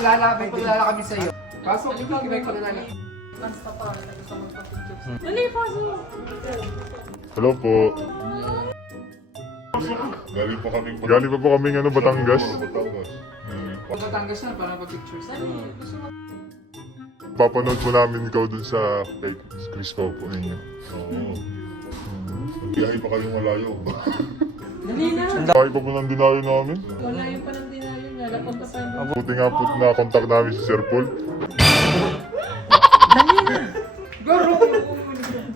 Magpalala kami sa'yo. Kaso, kikikibay ko na lang. Dali, paso. Hello po. Galing pa po kaming Batangas. Batangas na, para pa-pictures. Papanood po namin ikaw dun sa kay Chris po ninyo. Oo. Biyahe pa kayong malayo. Dali na. Bakit pa po nang dinayo namin? Wala yung pa ng dinayo niya. Lapunta pa yung... Buti nga po na contact namin si Sir Paul. Dali na. Go!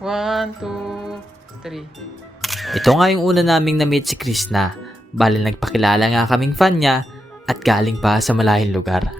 1, 2, 3. Ito nga yung una naming na-meet si Krishna. Bali nagpakilala nga kaming fan niya at galing pa sa malayong lugar.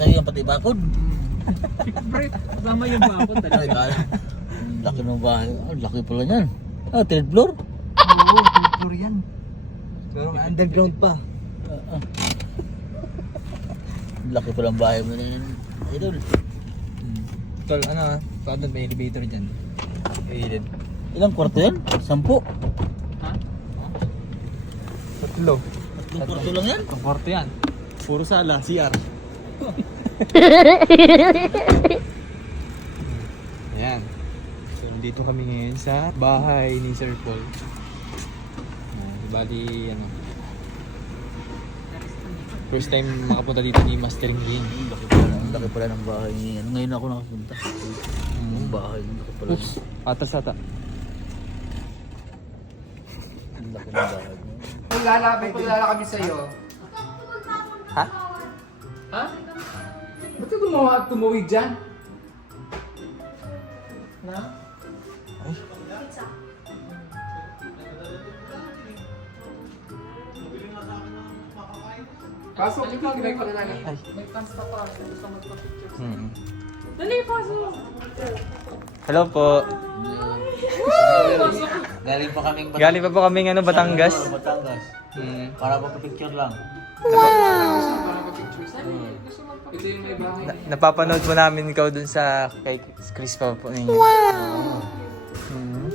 Sa'yo yung pati bakod. Tama yung bakod talaga. Laki ng bahay. Laki pala niyan. Third floor? Oo, third floor yan. Pero underground pa. Laki pala ng bahay mo na yun. Idol. Tol, paano may elevator dyan? Elevated. Ilang kwarto yan? 10? Tatlo. Tatlong kwarto lang yan? Ang kwarto yan. Puro sala, CR. Ayan. So, dito kami ngayon sa bahay ni Sir Paul. Bali, first time makapunta dito ni Mastering Green. Laki pala ng bahay niya. Ngayon ako nakapunta. Ang bahay. Laki pala. Oops, atas ata. Ang laki ng bahay niya. Magpalala kami sa'yo. Ha? Ha? Ba't ka gumawa at tumawid dyan? Na? Kaso, kikikibay ko na lang. May pants pa pa. Gusto magpa-pictures. Hmm. Dali, paso. Hello po. Galing pa kaming Galing pa po kaming Batangas. Batangas. Hmm. Para pa picture lang. Para pa-pictures. Ito yung may bahay. Napapanood po namin ikaw dun sa kay Chris pa po ninyo.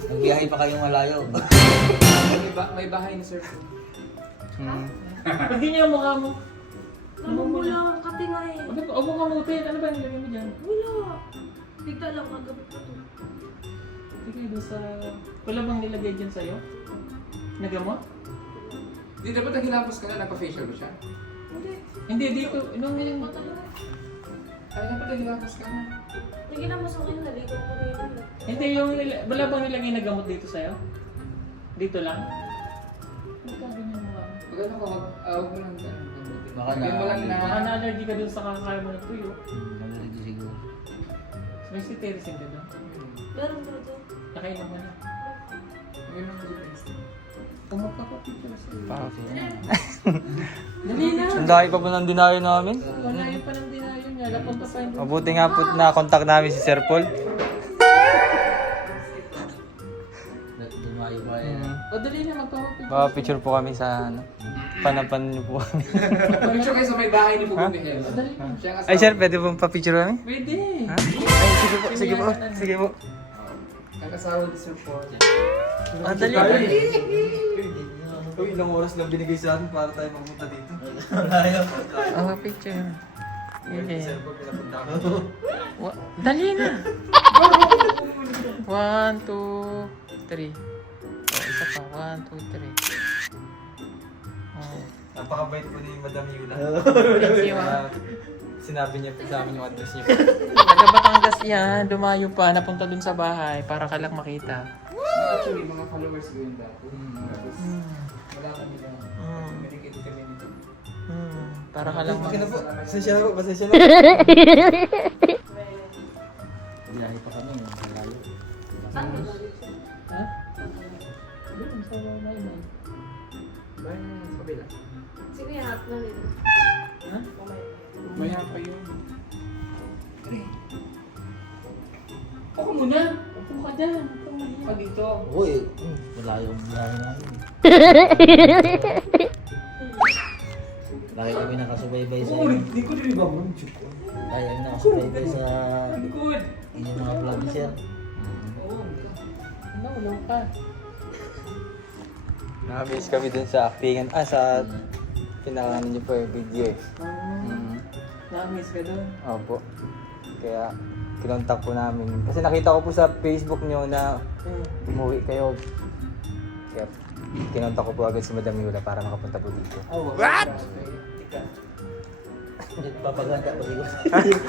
Ang biyahe pa kayong malayo. May bahay ni Sir. Hindi niya mukha mo. Namumula ang katingay. Huwag mo kamutin. Ano ba nilagay mo dyan? Wala. Bigla lang kagabi pa to. Hindi doon sa... Wala bang nilagay dyan sa'yo? Nagamot? Di dapat naghilapos ka na, nagpa-facial ba siya? Hindi, dito. Anong ngayon mo? Ay, dapat naghilapos ka na. Hindi na masok yun. Naligo ko na yun. Hindi, wala bang nilagay na gamot dito sa'yo? Dito lang? Magkaganyan mo lang. Pag ano ka, huwag mo lang dyan. Baka Lagyan mo lang na... Baka na-allergy ka dun sa kakakain mo ng tuyo. Naliligi siguro. May cetirizine ka dun. Meron ko to. Nakainom mo na. Yun ang good. Kung magpapapicture sa'yo. Dali na. Ang dahil pa po nang dinayo namin. Wala yung pa ng dinayo niya. Lapunta pa yung... Mabuti nga po na contact namin si Sir Paul. Dumayo ba yan? O dali na, magpapapicture. Baka picture po kami sa panapan niyo po kami. Picture kayo sa may bahay ni Bugong Miguel. Dali na. Siya ang Ay sir, pwede po pa-picture kami? Pwede. Ha? Ay, sige po, sige po, sige po. Ang asawa ni Sir Paul. Dali na. Uy, ilang oras lang binigay sa atin para tayo magpunta dito. Oh, picture. Okay. Dali na. 1, 2, 3. Oh, isa pa. 1, 2, 3. Oh. Napakabait po ni Madam Yula. Thank you. Sinabi niya sa amin yung address niya. Taga Batangas yan. Dumayo pa. Napunta dun sa bahay para ka lang makita. Actually, mga followers ko yun dati. Tapos, wala kami lang. Medicate kami nito. Para ka lang Bakit na po? Pasensya na po, pasensya na. Biyahe pa kami. Malayo. Saan ko Ha? Doon sa bahay mo. Bahay na sa kabila. Sige, hat na rin. Ha? Maya pa yun. Upo muna. Upo ka dyan. Upo muna. Pa dito. Uy, malayo ang biyahe namin. Lagi kami nakasubaybay sa iyo. Hindi ko din ba mo? Ay, ang nakasubscribe sa Good. inyong mga vlog ni sir. Oo. Wala ka. Nakamiss kami dun sa actingan. Sa pinakaano niyo po yung video eh. Na-miss ka doon. Opo. Kaya kinontak po namin. Kasi nakita ko po sa Facebook niyo na umuwi kayo. Kaya kinontak ko po agad si Madam Yula para makapunta po dito. What? Papaganda pa siguro.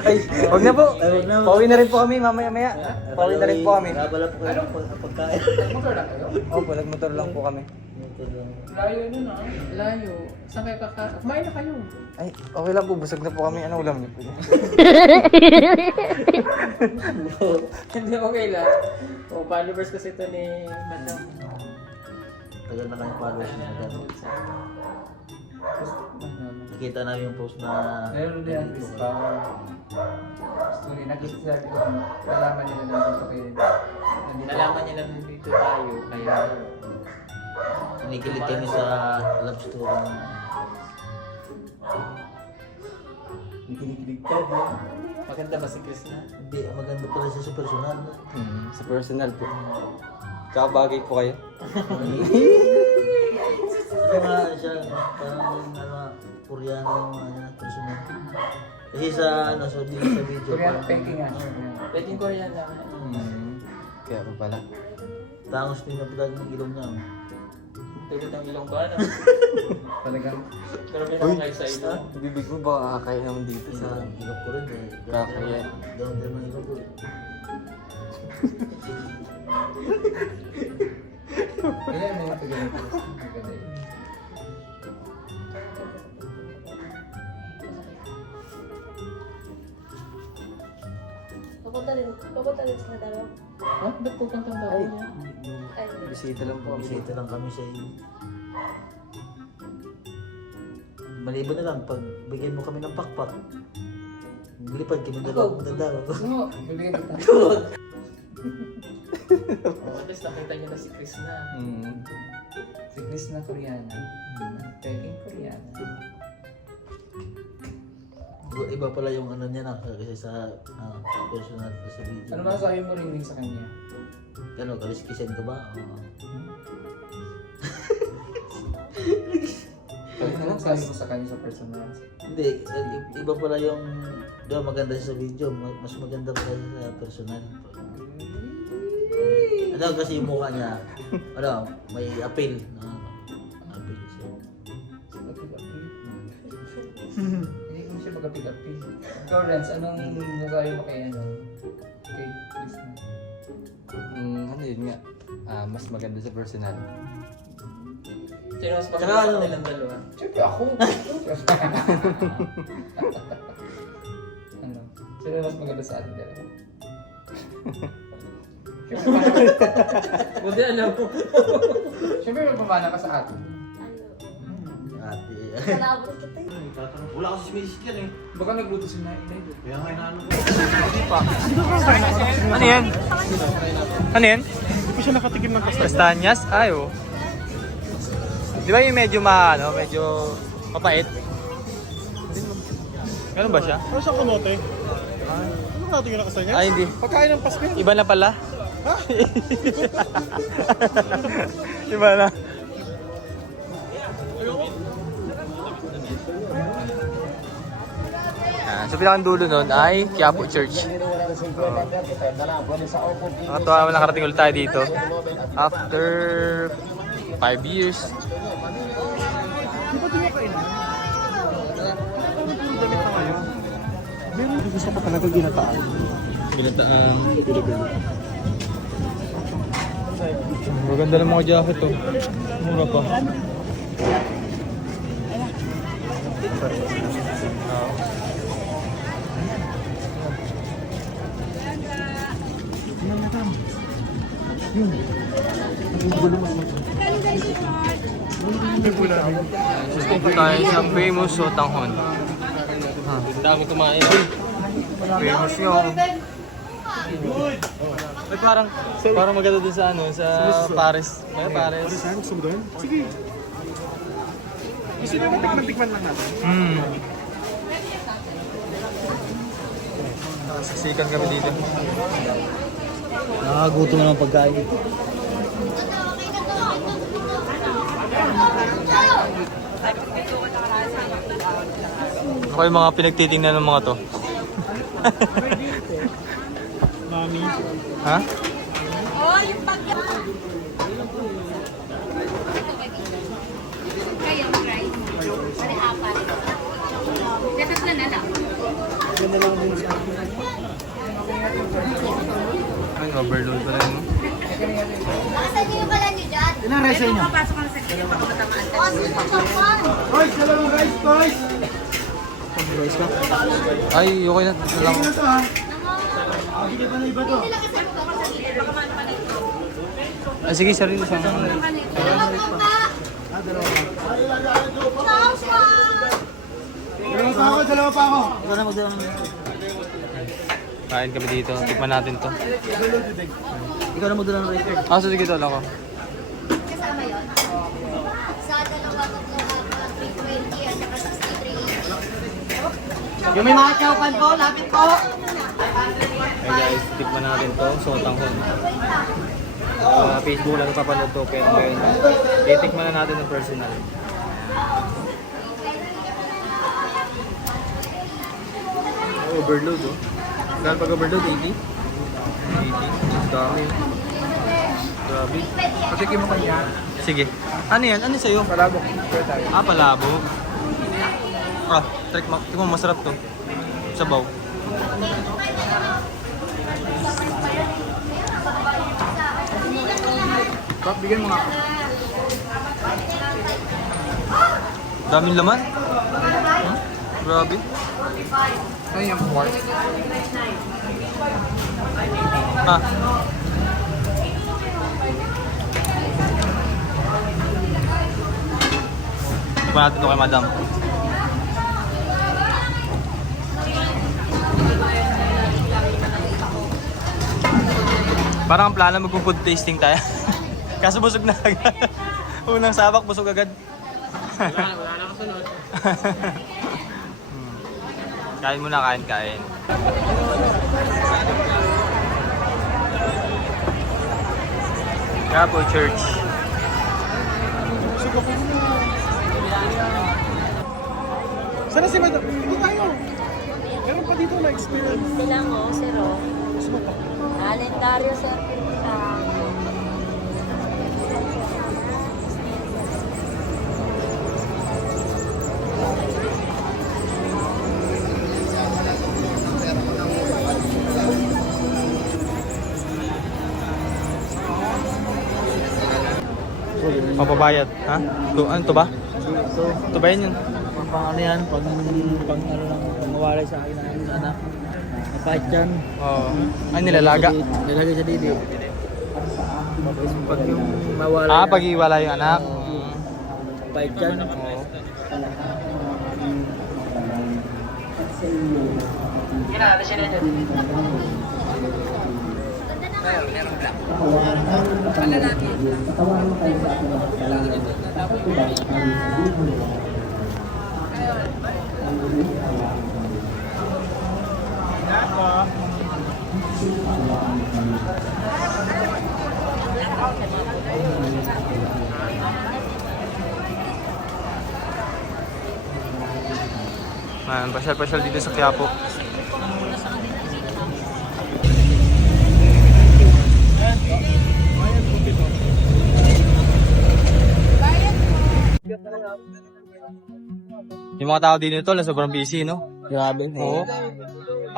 Ay, wag na po. Ay, wag na. Pauwi na rin po kami mamaya-maya. Pauwi na rin po kami. Nabala po kayo ng pagkain. Motor lang kayo? Opo, nagmotor lang po kami. Layo nun ah. Layo. Saan kayo kumain na kayo? Ay, okay lang po. Busog na po kami. Ano ulam niyo po? Hindi, okay lang. O, followers kasi ito ni Madam. Tagal na kayong followers niya. Nakita namin yung post na Meron din ang nandito twist ka. pa. Story, nakita sabi ko, nalaman nila nandito kayo. Nalaman niya lang dito tayo, kaya Kinikilig kami sa love story. Kinikilig ka. maganda ba si Chris na? Hindi, maganda pala siya sa personal. Sa personal po. Tsaka bagay po kayo. Kasi mga siya, parang Koreano yung mga personal. Kasi sa sa video Korean parang- peking nga. Pwedeng Korean lang. Kaya po pala. Tangos din na pala ng ilong niya. Tulad ng ilong ba? No? Talagang Pero pinakangay sa ilong. Bibig mo baka kakain naman dito Sa sa... ilong ko rin eh. Kakayan. Gawin din ng ilong ko eh. kaya mga tagal ko. Maganda yun. Papunta rin sila dalawa. Ha? Ba't pupuntang daw niya? Ay, Bisita lang po. Bisita lang kami sa inyo. Maliban na lang, pag bigyan mo kami ng pakpak, lipad kami dalawa ng daw. Oo, bibigyan kita. At least nakita niya na si Chris na. Si Chris na Koreana. Peking Koreana. Iba pala yung ano niya na kasi sa personal sa video. Ano masasabi mo rin sa kanya? Ano, kaliskisan ka ba? Ano lang sabi mo sa kanya sa personal? Hindi, iba pala yung maganda siya sa video, mas maganda pala siya sa personal. Ano kasi yung mukha niya, may appeal. Appeal siya. Hindi ko siya mag-apil-apil. Ikaw, Renz, anong nasabi mo kay kay Chris na? Ano yun nga? Mas maganda sa personal. Sino mas Tsaka pagkakita ano? nilang dalawa? Siyempre ako! Ano? Sino mas maganda sa atin dalawa? Buti alam mo. Siyempre magpamana ka sa atin. Ate. Kalabot kita eh. Wala kasi sumisit yan eh. Baka nagluto si Inay doon. Kaya nga inaano ko. Ano yan? Ano yan? Hindi ko siya nakatikim ng kasta. Kastanyas? Ay, oh. Di ba yung medyo medyo mapait? Ganun ba siya? Ano siyang kamote? Ano nakatingin na kasta niya? Ay, hindi. Pagkain ng Pasko. Iba na pala. Iba na. So pinakang dulo nun ay Quiapo Church. Nakatawa naman nakarating ulit tayo dito. After 5 years. Gusto ko talaga ginataan. Pinataang maganda ng mga jacket to. Mura pa. Gusto po tayo sa famous sotanghon. Ang dami kumain. Famous yung... Ay, parang maganda din sa sa Paris. Kaya Paris. Gusto mo doon? Sige. Gusto nyo tikman lang natin. Sasikan kami dito. Nakakagutom na ng pagkain dito. Ako yung mga pinagtitingnan ng mga to. Mami. Ha? Oh, yung pagka... Kayo, right? Pari apat. Tatlo na lang. Ganda lang din sa akin. Ay, overload pa rin. No? Nakasan niyo pala niyo dyan? Ilang rice inyo? Papasok ka na sa kanya, baka matamaan. Oh, sige po, Chopon. Boys, dalawang rice, boys! Ay, okay na. Dito lang. Ito ha. Hindi pa na iba to. Hindi lang kasi po ako sa gilid, baka matamaan ito. Ah, sige, sarili sa Dalawa po pa. Dalawa pa. Ciao, ciao. Dalawa pa ako. Ikaw na magdala ng... Kain kami dito. Tikman natin to. Ikaw na magdala ng rice. Ah, so sige, ito lang ako. Kasama yun? Sa dalawa, tatlo, 320 at saka 63. Yung may mga chowpan po, lapit po! Hey guys, tikman natin to. Sotanghon. Facebook lang napapanood to. Pero ngayon, titikman na natin ng personal. Overload oh. Saan pag overload? 80? 80? Dami oh. Grabe. Patikim mo kanya. Sige. Ano yan? Ano sa'yo? Palabok. Ah, palabo. Ah, tikman mo, masarap to. Sabaw. Bak, bigyan mo nga. Daming laman. Huh? Grabe. Ano yung pork? Ah. Tikman natin ito kay madam. Parang ang plano mag-food tasting tayo. Kaso busog na agad. Unang sabak, busog agad. Wala na kasunod. Kain muna, kain. Kapo Church. Sana si Madam. Ito tayo. Meron pa dito na experience. Bilang mo, zero. Kalendaryo, sir. Papabayad, ha? Ano to ba? Ito ba yun? Pang ano yan, pang ano lang, pang mawalay sa akin ng anak. Kapahit yan. Oo. Ay, nilalaga. Nilagay sa didi. Tapos pag yung mawalay Ah, pag-iwala yung anak. kapahit yan. Oo. Man, pasyal-pasyal dito sa Quiapo. Yung mga tao dito tol, sobrang busy, no? Grabe. Oo.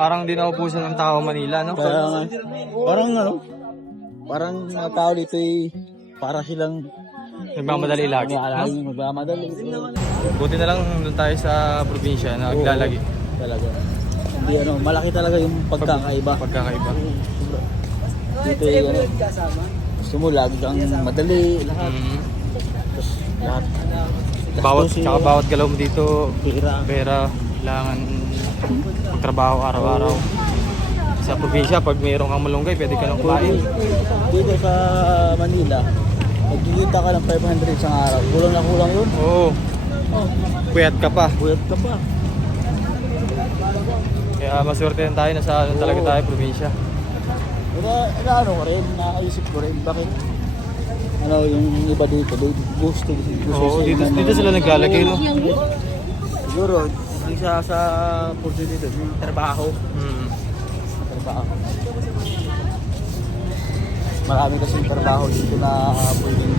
Parang di naubusan ng tao Manila, no? Kaya nga, parang ano, parang mga tao dito para silang Nagmamadali lagi. magmamadali. Buti na lang doon tayo sa probinsya na naglalagi. Talaga. Hindi ano, malaki talaga yung pagkakaiba. Pagkakaiba. Dito ano, gusto mo lagi kang madali, lahat. Mm. Tapos lahat. Tsaka bawat galaw mo dito, Pira. pera, kailangan magtrabaho araw-araw. Sa probinsya, pag mayroon kang malunggay, pwede ka lang kumain. Dito sa Manila, magkikita ka ng 500 isang araw. Kulang na kulang yun. Oo. Puyat ka pa. Buyat ka pa. Kaya Kaya maswerte lang tayo na sa ano talaga tayo, probinsya. Ano ko rin, naisip ko rin, bakit yung iba dito, gusto Oo, dito sila naglalagay, no? Siguro, isa sa purdo dito, yung trabaho. Trabaho. Marami kasing trabaho dito na pwedeng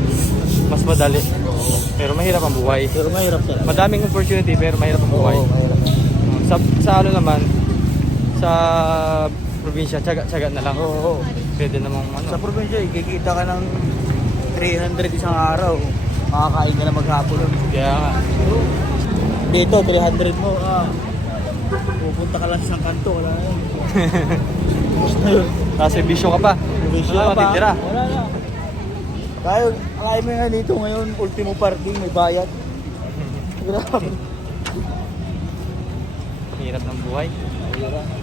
Mas madali. Pero mahirap ang buhay. pero mahirap talaga. Madaming opportunity pero mahirap ang buhay. Oo, mahirap. Sa ano naman, sa probinsya, tsaga-tsaga na lang. Oo. Pwede namang Sa ano. probinsya, kikita ka ng 300 isang araw. Makakain ka na maghapon. Kaya nga. Dito, 300 mo, pupunta ka lang sa isang kanto, wala na yun. Tapos na yun. Kasi bisyo ka pa. Probinsya Wala pa. ka titira. Wala na. Kaya, akay mo nga dito ngayon, ultimo parking, may bayad. Grabe. Hirap ng buhay. Hirap.